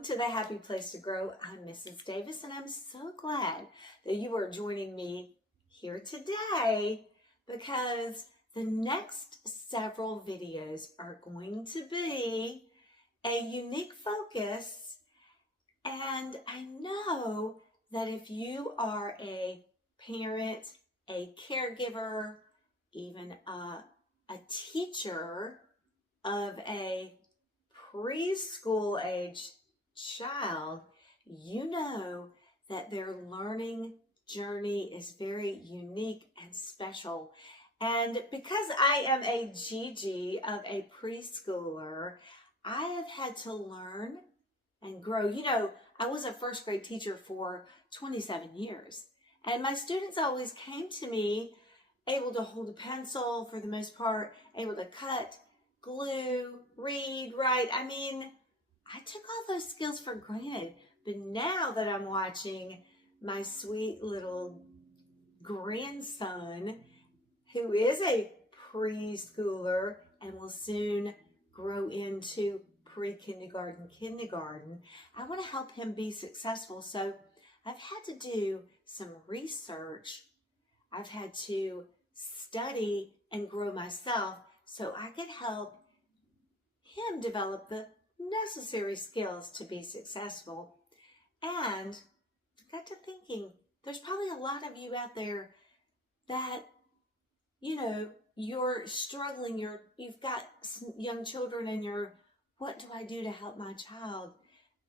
Welcome to the Happy Place to Grow. I'm Mrs. Davis, and I'm so glad that you are joining me here today because the next several videos are going to be a unique focus. And I know that if you are a parent, a caregiver, even a teacher of a preschool age child, you know that their learning journey is very unique and special. And because I am a GG of a preschooler, I have had to learn and grow. You know, I was a first grade teacher for 27 years, and my students always came to me able to hold a pencil for the most part, able to cut, glue, read, write. I mean, I took all those skills for granted. But now that I'm watching my sweet little grandson, who is a preschooler and will soon grow into pre-kindergarten, kindergarten, I want to help him be successful. So I've had to do some research. I've had to study and grow myself so I could help him develop the necessary skills to be successful. And I got to thinking, there's probably a lot of you out there that, you know, you're struggling, you've got some young children and what do I do to help my child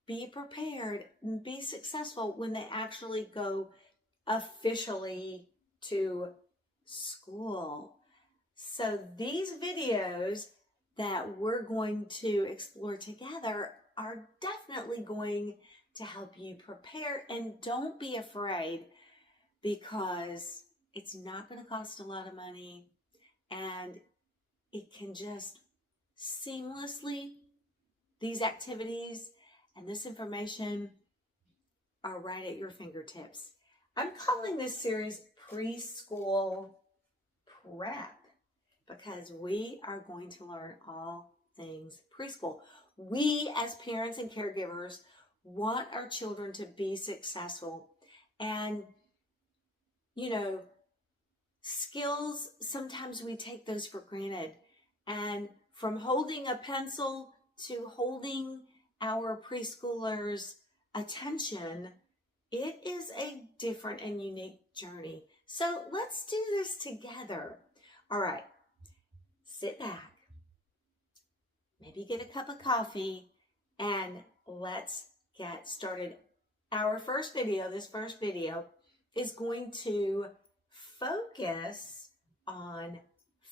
be prepared and be successful when they actually go officially to school? So these videos that we're going to explore together are definitely going to help you prepare, and don't be afraid because it's not going to cost a lot of money and it can just seamlessly, these activities and this information are right at your fingertips. I'm calling this series Preschool Prep because we are going to learn all things preschool. We as parents and caregivers want our children to be successful. And, you know, skills, sometimes we take those for granted. And from holding a pencil to holding our preschoolers' attention, it is a different and unique journey. So let's do this together. All right, sit back, maybe get a cup of coffee, and let's get started. Our first video, this first video, is going to focus on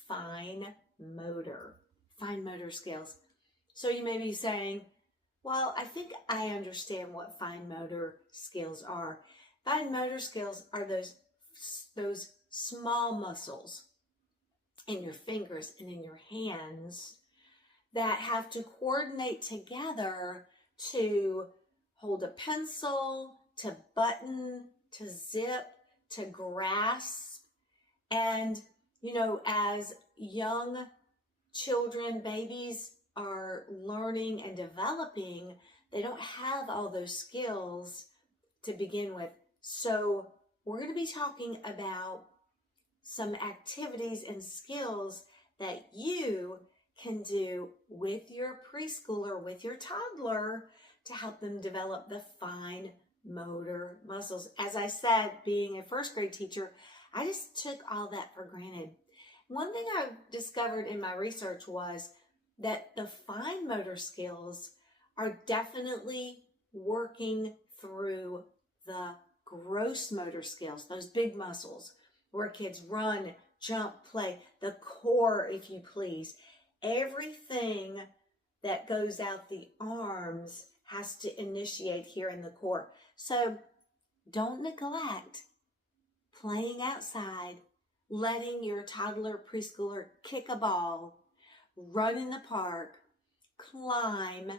fine motor skills. So you may be saying, well, I think I understand what fine motor skills are. Fine motor skills are those small muscles in your fingers and in your hands that have to coordinate together to hold a pencil, to button, to zip, to grasp. And, you know, as young children, babies are learning and developing, they don't have all those skills to begin with. So we're going to be talking about some activities and skills that you can do with your preschooler, with your toddler, to help them develop the fine motor muscles. As I said, being a first grade teacher, I just took all that for granted. One thing I've discovered in my research was that the fine motor skills are definitely working through the gross motor skills, those big muscles where kids run, jump, play, the core, if you please. Everything that goes out the arms has to initiate here in the core. So don't neglect playing outside, letting your toddler, preschooler kick a ball, run in the park, climb,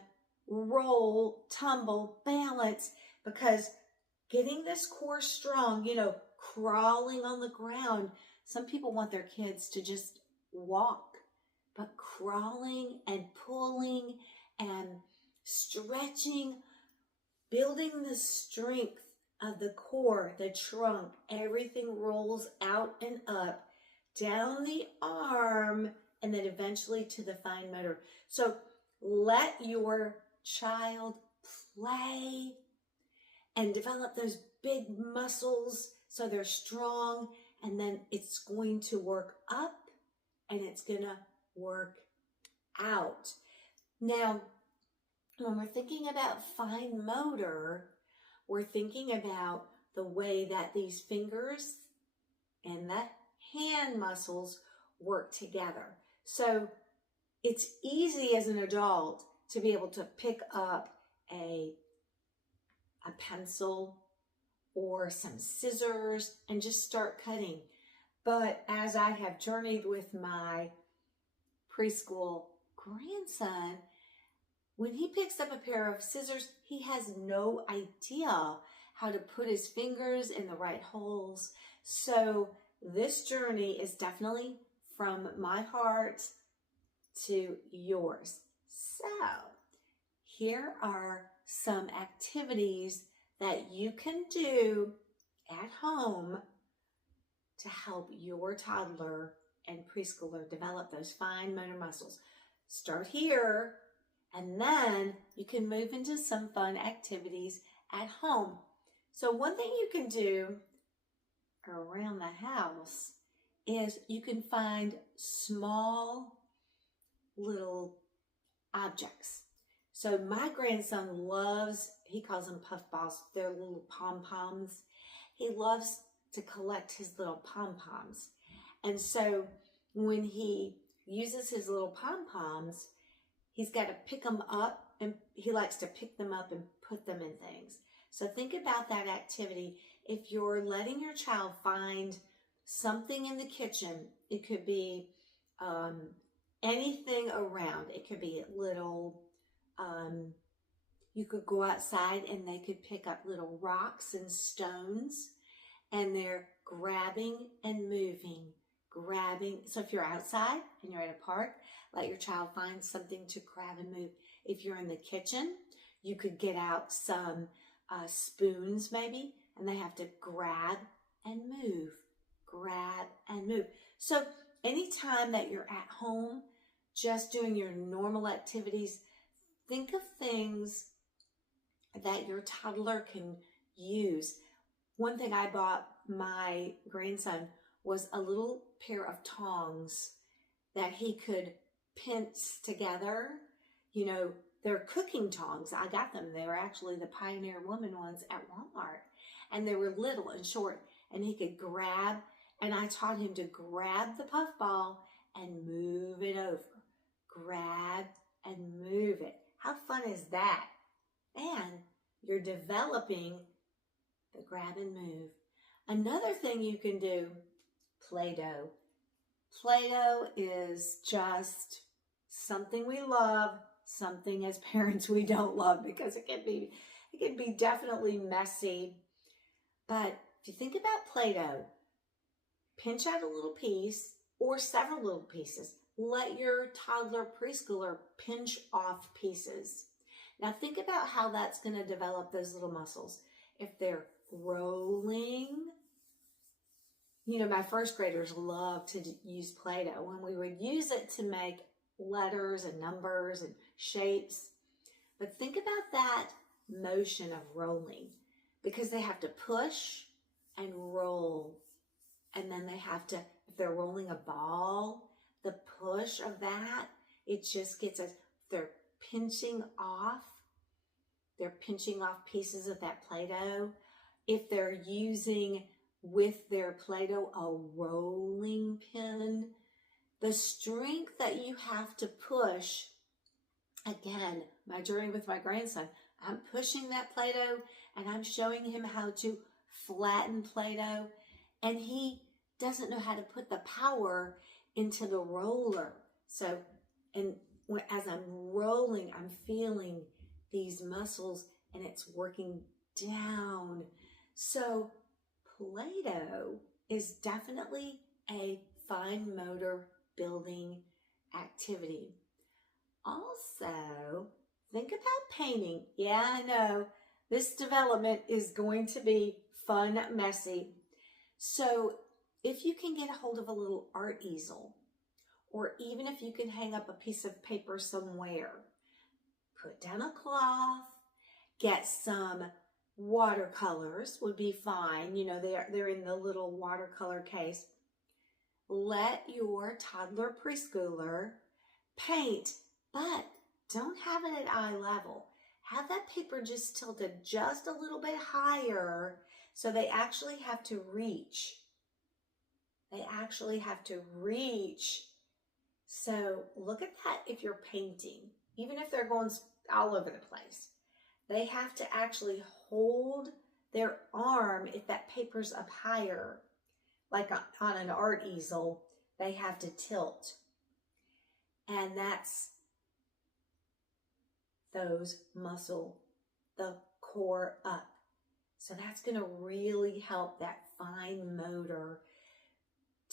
roll, tumble, balance, because getting this core strong, you know, crawling on the ground. Some people want their kids to just walk, but crawling and pulling and stretching, building the strength of the core, the trunk. Everything rolls out and up, down the arm, and then eventually to the fine motor. So let your child play and develop those big muscles so they're strong, and then it's going to work up and it's going to work out. Now, when we're thinking about fine motor, we're thinking about the way that these fingers and the hand muscles work together. So it's easy as an adult to be able to pick up a pencil or some scissors and just start cutting. But as I have journeyed with my preschool grandson, when he picks up a pair of scissors, he has no idea how to put his fingers in the right holes. So this journey is definitely from my heart to yours. So here are some activities that you can do at home to help your toddler and preschooler develop those fine motor muscles. Start here, and then you can move into some fun activities at home. So one thing you can do around the house is you can find small little objects. So my grandson loves, he calls them puff balls, they're little pom-poms. He loves to collect his little pom-poms. And so when he uses his little pom-poms, he's got to pick them up, and he likes to pick them up and put them in things. So think about that activity. If you're letting your child find something in the kitchen, it could be anything around. It could be little, you could go outside and they could pick up little rocks and stones, and they're grabbing and moving, grabbing. So if you're outside and you're at a park, let your child find something to grab and move. If you're in the kitchen, you could get out some spoons maybe, and they have to grab and move, grab and move. So anytime that you're at home, just doing your normal activities, think of things that your toddler can use. One thing I bought my grandson was a little pair of tongs that he could pinch together. You know, they're cooking tongs. I got them. They were actually the Pioneer Woman ones at Walmart. And they were little and short. And he could grab, and I taught him to grab the puff ball and move it over. Grab and move it. How fun is that? And you're developing the grab and move. Another thing you can do, Play-Doh. Play-Doh is just something we love, something as parents we don't love, because it can be definitely messy. But if you think about Play-Doh, pinch out a little piece or several little pieces. Let your toddler preschooler pinch off pieces. Now think about how that's going to develop those little muscles. If they're rolling, you know, my first graders love to use Play-Doh. When we would use it to make letters and numbers and shapes. But think about that motion of rolling, because they have to push and roll. And then they have to, if they're rolling a ball, the push of that, it just gets us, they're pinching off pieces of that Play-Doh. If they're using with their Play-Doh a rolling pin, the strength that you have to push, again, my journey with my grandson, I'm pushing that Play-Doh and I'm showing him how to flatten Play-Doh, and he doesn't know how to put the power into the roller. So, and as I'm rolling, I'm feeling these muscles and it's working down. So Play-Doh is definitely a fine motor building activity. Also, think about painting. Yeah, I know. This development is going to be fun, messy. So if you can get a hold of a little art easel, or even if you can hang up a piece of paper somewhere, put down a cloth, get some watercolors would be fine. You know, they're in the little watercolor case. Let your toddler preschooler paint, but don't have it at eye level. Have that paper just tilted just a little bit higher so they actually have to reach. They actually have to reach. So look at that if you're painting, even if they're going all over the place. They have to actually hold their arm if that paper's up higher, like on an art easel, they have to tilt. And that's those muscle the core up. So that's going to really help that fine motor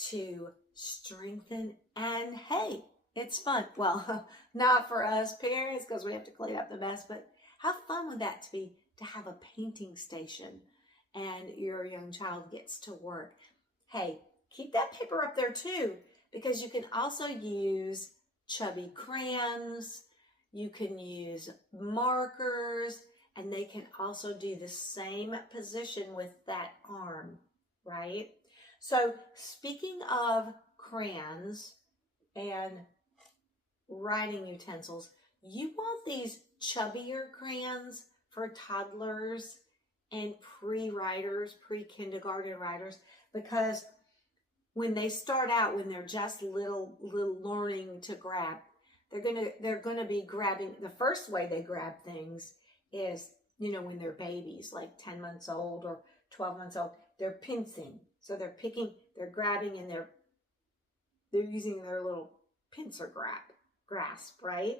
to strengthen. And hey, it's fun. Well, not for us parents because we have to clean up the mess, but how fun would that be to have a painting station and your young child gets to work? Hey, keep that paper up there too, because you can also use chubby crayons, you can use markers, and they can also do the same position with that arm, right? So speaking of crayons and writing utensils, you want these chubbier crayons for toddlers and pre-writers, pre-kindergarten writers, because when they start out, when they're just little learning to grab, they're gonna be grabbing. The first way they grab things is, you know, when they're babies, like 10 months old or 12 months old, they're pincing. So they're picking, they're grabbing, and they're using their little pincer grasp, right?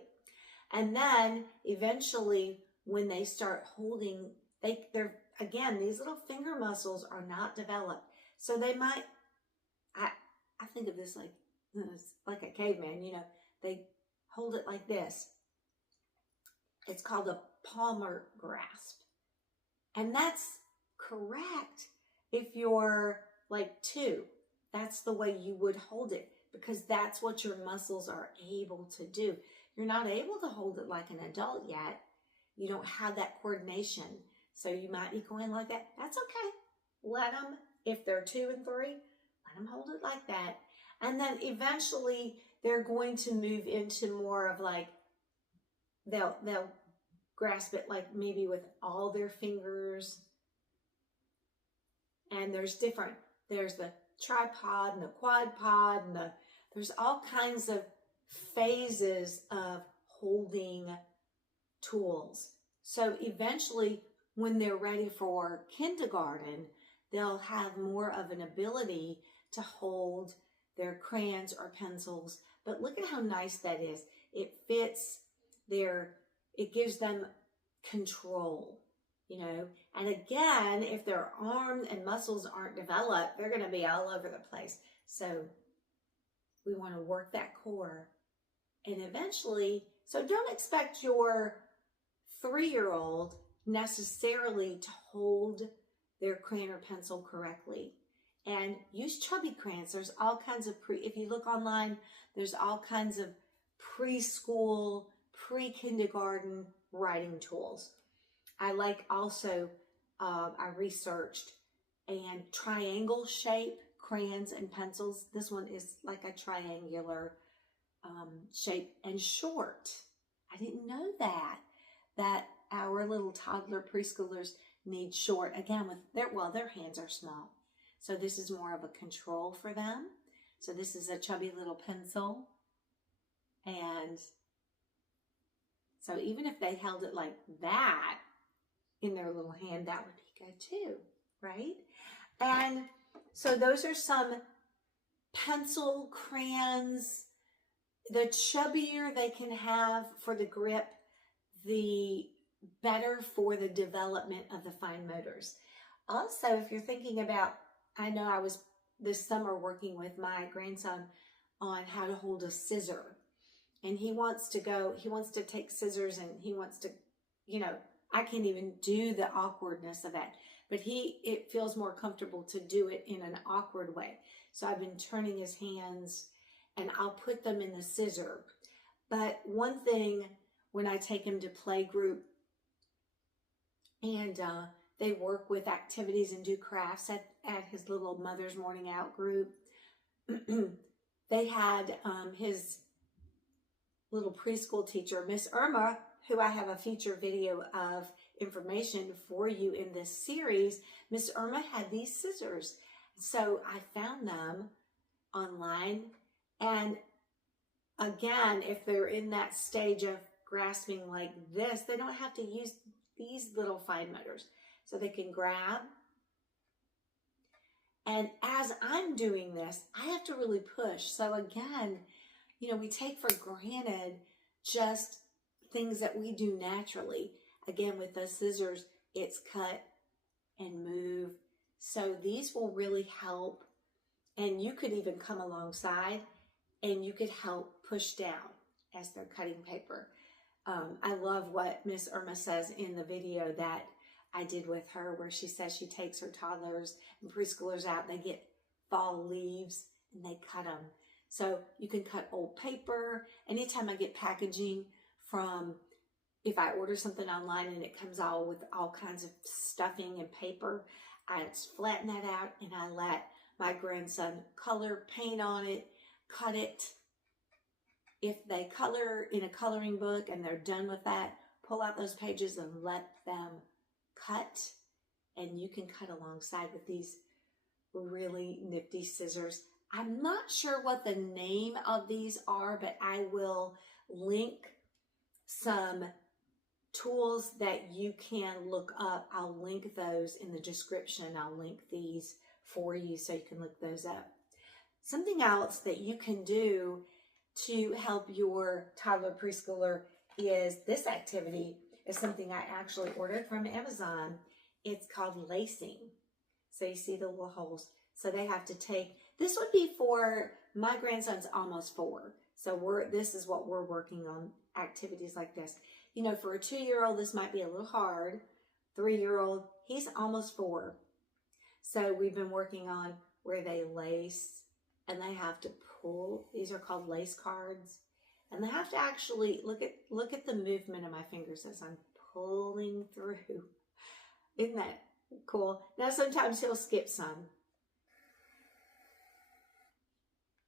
And then eventually when they start holding, they're again, these little finger muscles are not developed. So they might, I think of this like a caveman, you know, they hold it like this. It's called a palmar grasp. And that's correct if you're like 2. That's the way you would hold it, because that's what your muscles are able to do. You're not able to hold it like an adult yet. You don't have that coordination. So you might be going like that. That's okay. Let them, if they're 2 and 3, let them hold it like that. And then eventually they're going to move into more of like, they'll grasp it like maybe with all their fingers. And there's the tripod and the quadpod and there's all kinds of phases of holding tools. So eventually when they're ready for kindergarten, they'll have more of an ability to hold their crayons or pencils. But look at how nice that is. It fits it gives them control, you know. And again, if their arms and muscles aren't developed, they're going to be all over the place. So we want to work that core. And eventually, so don't expect your 3-year-old necessarily to hold their crayon or pencil correctly. And use chubby crayons. There's all kinds of if you look online, there's all kinds of preschool, pre-kindergarten writing tools. I like also, I researched, and triangle shape crayons and pencils. This one is like a triangular shape and short. I didn't know that our little toddler preschoolers need short, again, with their hands are small. So this is more of a control for them. So this is a chubby little pencil. And so even if they held it like that in their little hand, that would be good too, right? And so those are some pencil crayons. The chubbier they can have for the grip, the better for the development of the fine motors. Also, if you're thinking about, I know I was this summer working with my grandson on how to hold a scissor. And he wants to take scissors and he wants to, you know, I can't even do the awkwardness of that. But it feels more comfortable to do it in an awkward way. So I've been turning his hands, and I'll put them in the scissor. But one thing, when I take him to play group and they work with activities and do crafts at his little Mother's Morning Out group, they had his little preschool teacher, Miss Irma, who I have a feature video of information for you in this series. Miss Irma had these scissors. So I found them online. And again, if they're in that stage of grasping like this, they don't have to use these little fine motors. So they can grab. And as I'm doing this, I have to really push. So again, you know, we take for granted just things that we do naturally. Again, with those scissors, it's cut and move. So these will really help. And you could even come alongside and you could help push down as they're cutting paper. I love what Miss Irma says in the video that I did with her, where she says she takes her toddlers and preschoolers out, they get fall leaves and they cut them. So you can cut old paper. Anytime I get packaging from, if I order something online and it comes all with all kinds of stuffing and paper, I just flatten that out and I let my grandson color, paint on it, cut it. If they color in a coloring book and they're done with that, pull out those pages and let them cut. And you can cut alongside with these really nifty scissors. I'm not sure what the name of these are, but I will link some tools that you can look up. I'll link those in the description. I'll link these for you so you can look those up. Something else that you can do to help your toddler preschooler is this activity. Is something I actually ordered from Amazon. It's called lacing. So you see the little holes. So they have to take, this would be for, my grandson's almost 4. So this is what we're working on, activities like this. You know, for a 2-year-old, this might be a little hard. 3-year-old, he's almost 4. So we've been working on where they lace and they have to pull. These are called lace cards. And they have to actually look at the movement of my fingers as I'm pulling through. Isn't that cool? Now sometimes he'll skip some.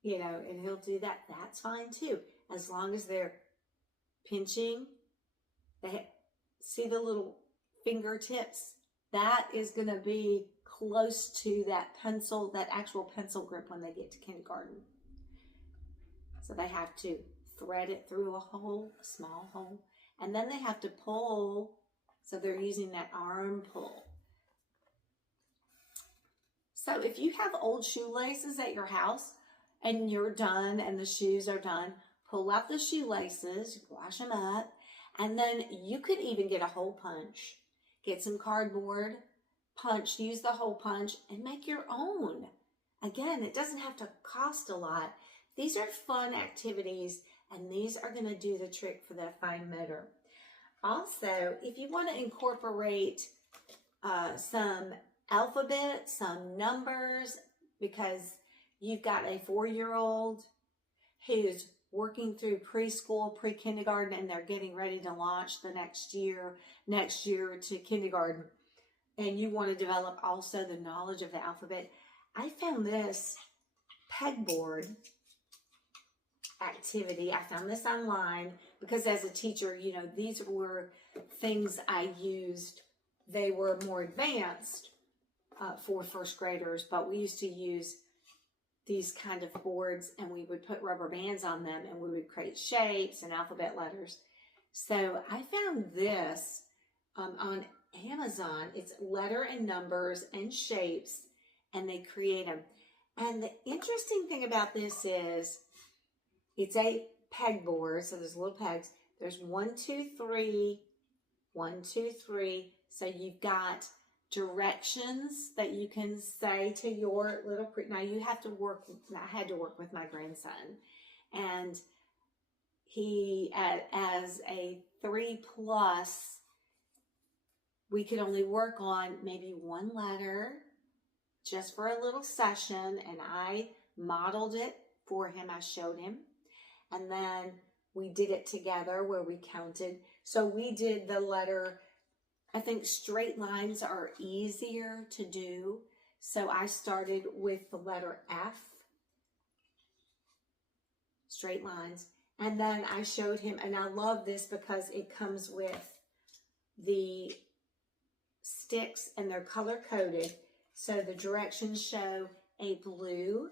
You know, and he'll do that. That's fine too. As long as they're pinching. See the little fingertips? That is going to be close to that pencil, that actual pencil grip when they get to kindergarten. So they have to thread it through a hole, a small hole, and then they have to pull. So they're using that arm pull. So if you have old shoelaces at your house and you're done and the shoes are done, pull out the shoelaces, wash them up, and then you could even get a hole punch. Get some cardboard, use the hole punch, and make your own. Again, it doesn't have to cost a lot. These are fun activities, and these are going to do the trick for that fine motor. Also, if you want to incorporate some alphabet, some numbers, because you've got a 4-year-old who's working through preschool, pre-kindergarten, and they're getting ready to launch the next year to kindergarten, and you want to develop also the knowledge of the alphabet, I found this pegboard activity. I found this online because as a teacher, you know, these were things I used. They were more advanced for first graders, but we used to use these kind of boards and we would put rubber bands on them and we would create shapes and alphabet letters. So I found this on Amazon. It's letter and numbers and shapes, and they create them. And the interesting thing about this is it's a pegboard, so there's little pegs. There's 1, 2, 3, 1, 2, 3. So you've got directions that you can say to your little, now you have to work, I had to work with my grandson, and he, as a 3+, we could only work on maybe one letter just for a little session, and I modeled it for him. I showed him, and then we did it together where we counted. So we did the letter, I think straight lines are easier to do. So I started with the letter F, straight lines. And then I showed him, and I love this because it comes with the sticks and they're color coded. So the directions show a blue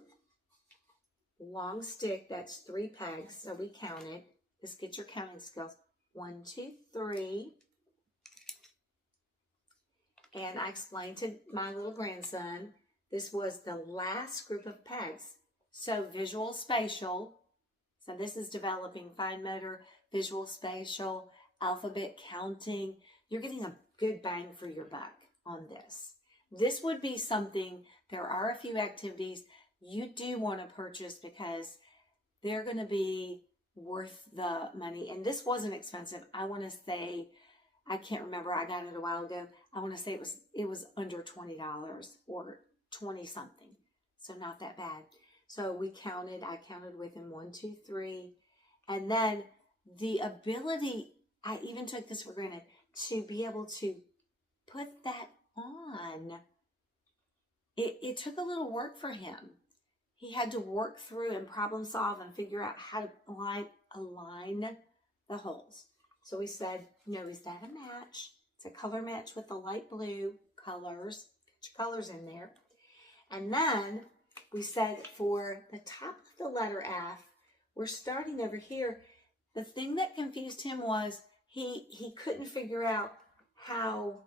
long stick, that's 3 pegs. So we counted. This gets your counting skills. 1, 2, 3. And I explained to my little grandson, this was the last group of pegs. So visual spatial. So this is developing fine motor, visual spatial, alphabet counting. You're getting a good bang for your buck on this. This would be something, there are a few activities you do want to purchase because they're going to be worth the money. And this wasn't expensive. I want to say, I can't remember, I got it a while ago. I want to say it was under $20 or 20 something. So not that bad. So we counted, I counted with him 1, 2, 3. And then the ability, I even took this for granted, to be able to put that on. It took a little work for him. He had to work through and problem solve and figure out how to align the holes. So we said, is that a match? It's a color match with the light blue colors. Put your colors in there. And then we said for the top of the letter F, we're starting over here. The thing that confused him was he couldn't figure out how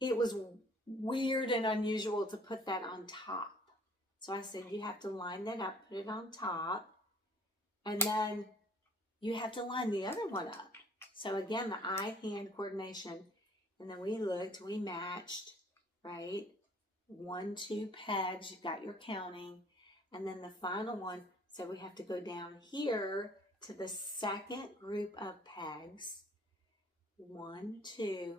it was weird and unusual to put that on top. So I said, you have to line that up, put it on top, and then you have to line the other one up. So again, the eye-hand coordination, and then we looked, we matched, right? 1, 2 pegs, you got your counting, and then the final one, so we have to go down here to the second group of pegs. 1, 2,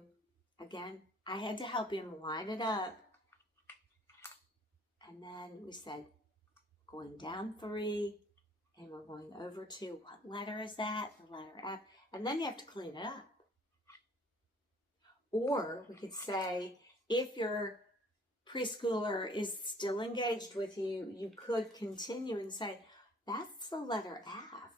again, I had to help him line it up. And then we said, going down 3, and we're going over to, what letter is that? The letter F. And then you have to clean it up. Or we could say, if your preschooler is still engaged with you, you could continue and say, that's the letter F.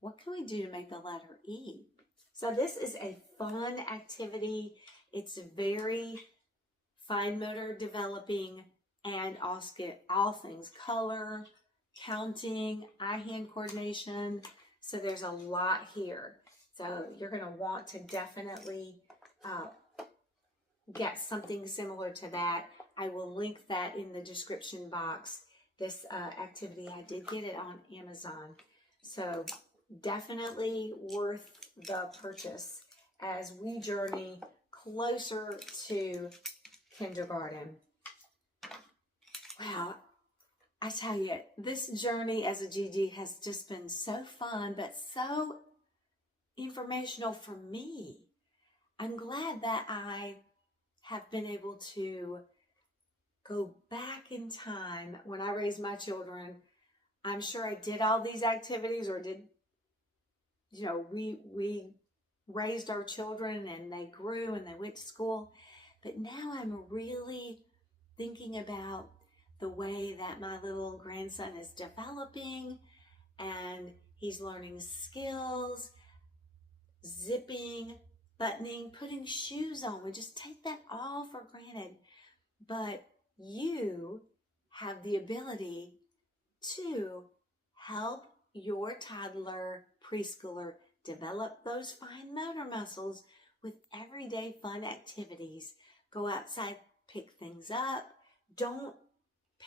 What can we do to make the letter E? So this is a fun activity. It's very fine motor developing, and also get all things color, counting, eye-hand coordination. So there's a lot here. So you're going to want to definitely get something similar to that. I will link that in the description box. This activity, I did get it on Amazon. So definitely worth the purchase as we journey closer to kindergarten. Wow, I tell you, this journey as a GG has just been so fun, but so informational for me. I'm glad that I have been able to go back in time when I raised my children. I'm sure I did all these activities, or did, we raised our children and they grew and they went to school. But now I'm really thinking about the way that my little grandson is developing, and he's learning skills, zipping, buttoning, putting shoes on. We just take that all for granted. But you have the ability to help your toddler, preschooler develop those fine motor muscles with everyday fun activities. Go outside, pick things up. Don't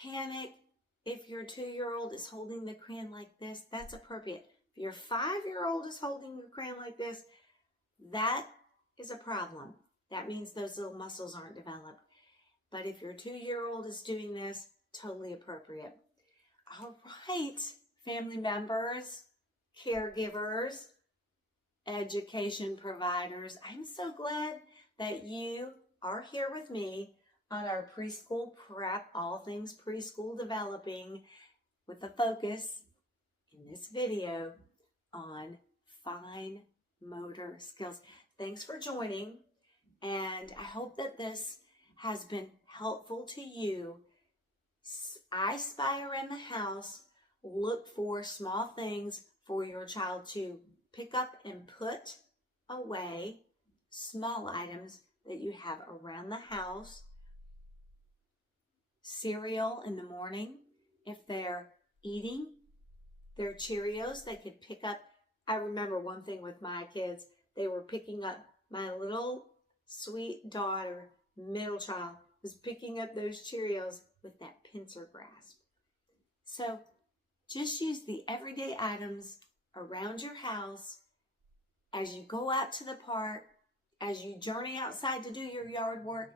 panic if your 2-year-old is holding the crayon like this. That's appropriate. If your 5-year-old is holding the crayon like this, that is a problem. That means those little muscles aren't developed. But if your 2-year-old is doing this, totally appropriate. All right, family members, caregivers, education providers. I'm so glad that you are here with me on our preschool prep, all things preschool developing, with a focus in this video on fine motor skills. Thanks for joining, and I hope that this has been helpful to you. I spy around the house, look for small things for your child to pick up and put away, small items that you have around the house. Cereal in the morning, if they're eating their Cheerios, they could pick up. I remember one thing with my kids, they were picking up, my little sweet daughter, middle child, was picking up those Cheerios with that pincer grasp. So just use the everyday items around your house as you go out to the park, as you journey outside to do your yard work.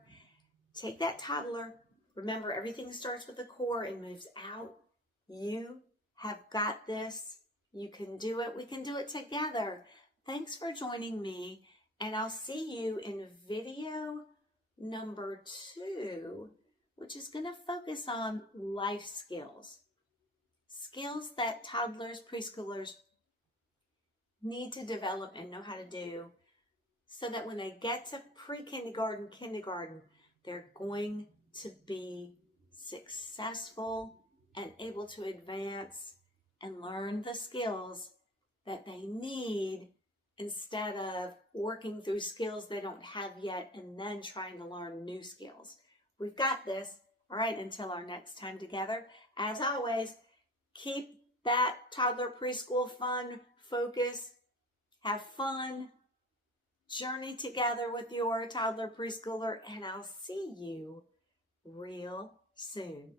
Take that toddler. Remember, everything starts with the core and moves out. You have got this. You can do it. We can do it together. Thanks for joining me, and I'll see you in video number 2, which is going to focus on life skills. Skills that toddlers, preschoolers need to develop and know how to do so that when they get to pre-kindergarten, kindergarten, they're going to be successful and able to advance and learn the skills that they need instead of working through skills they don't have yet and then trying to learn new skills. We've got this. All right, until our next time together, as always, keep that toddler preschool fun focus. Have fun. Journey together with your toddler preschooler, and I'll see you real soon.